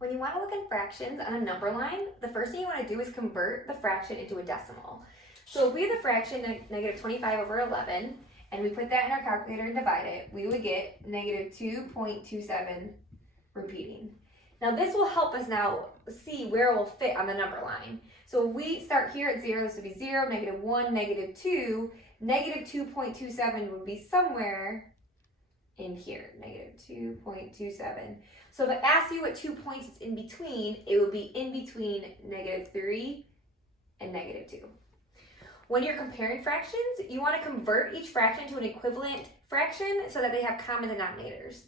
When you want to look at fractions on a number line, the first thing you want to do is convert the fraction into a decimal. So if we have the fraction negative 25 over 11, and we put that in our calculator and divide it, we would get negative 2.27 repeating. Now this will help us now see where it will fit on the number line. So if we start here at 0, this would be 0, negative 1, negative 2, negative 2.27 would be somewhere in here, negative 2.27. So if it asks you what 2 points it's in between, it would be in between negative 3 and negative 2. When you're comparing fractions, you want to convert each fraction to an equivalent fraction so that they have common denominators.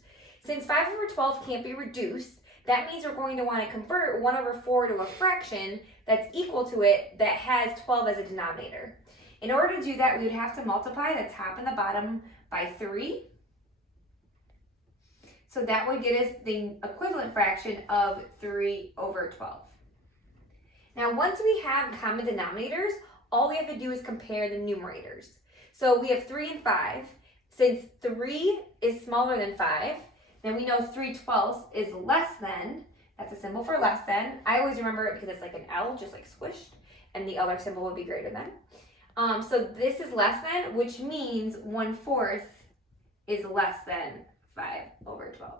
Since 5 over 12 can't be reduced, that means we're going to want to convert 1 over 4 to a fraction that's equal to it that has 12 as a denominator. In order to do that, we would have to multiply the top and the bottom by 3. So that would get us the equivalent fraction of 3 over 12. Now, once we have common denominators, all we have to do is compare the numerators. So we have 3 and 5. Since 3 is smaller than 5, then we know 3/12 is less than. That's a symbol for less than. I always remember it because it's like an L, just like squished, and the other symbol would be greater than. So this is less than, which means 1/4 is less than 5 over 12.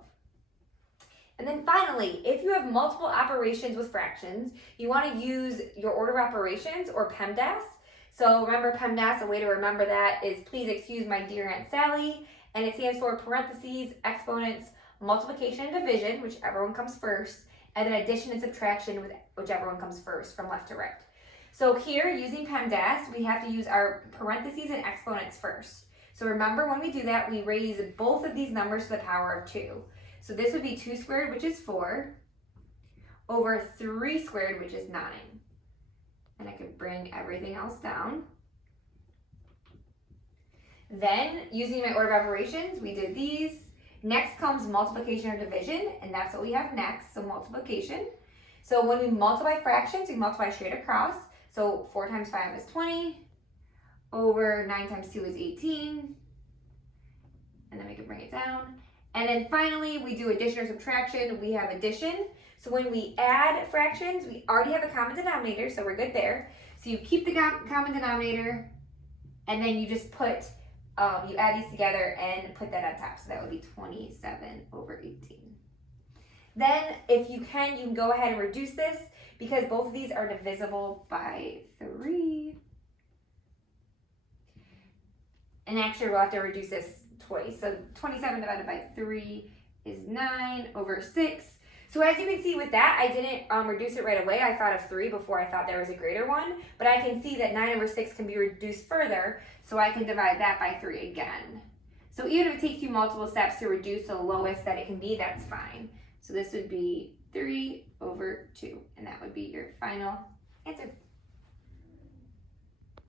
And then finally, if you have multiple operations with fractions, you want to use your order of operations or PEMDAS. So remember PEMDAS, a way to remember that is please excuse my dear Aunt Sally, and it stands for parentheses, exponents, multiplication and division, whichever one comes first, and then addition and subtraction, whichever one comes first from left to right. So here, using PEMDAS, we have to use our parentheses and exponents first. So remember, when we do that, we raise both of these numbers to the power of 2. So this would be 2 squared, which is 4, over 3 squared, which is 9. And I could bring everything else down. Then, using my order of operations, we did these. Next comes multiplication or division, and that's what we have next, so multiplication. So when we multiply fractions, we multiply straight across. So 4 times 5 is 20, over 9 times 2 is 18, and then we can bring it down. And then finally, we do addition or subtraction. We have addition. So when we add fractions, we already have a common denominator, so we're good there. So you keep the common denominator, and then you just put, you add these together and put that on top. So that would be 27 over 18. Then, if you can go ahead and reduce this, because both of these are divisible by 3. And actually, we'll have to reduce this twice. So 27 divided by 3 is 9 over 6. So as you can see with that, I didn't reduce it right away. I thought of 3 before I thought there was a greater one. But I can see that 9 over 6 can be reduced further, so I can divide that by 3 again. So even if it takes you multiple steps to reduce to the lowest that it can be, that's fine. So this would be 3 over 2, and that would be your final answer.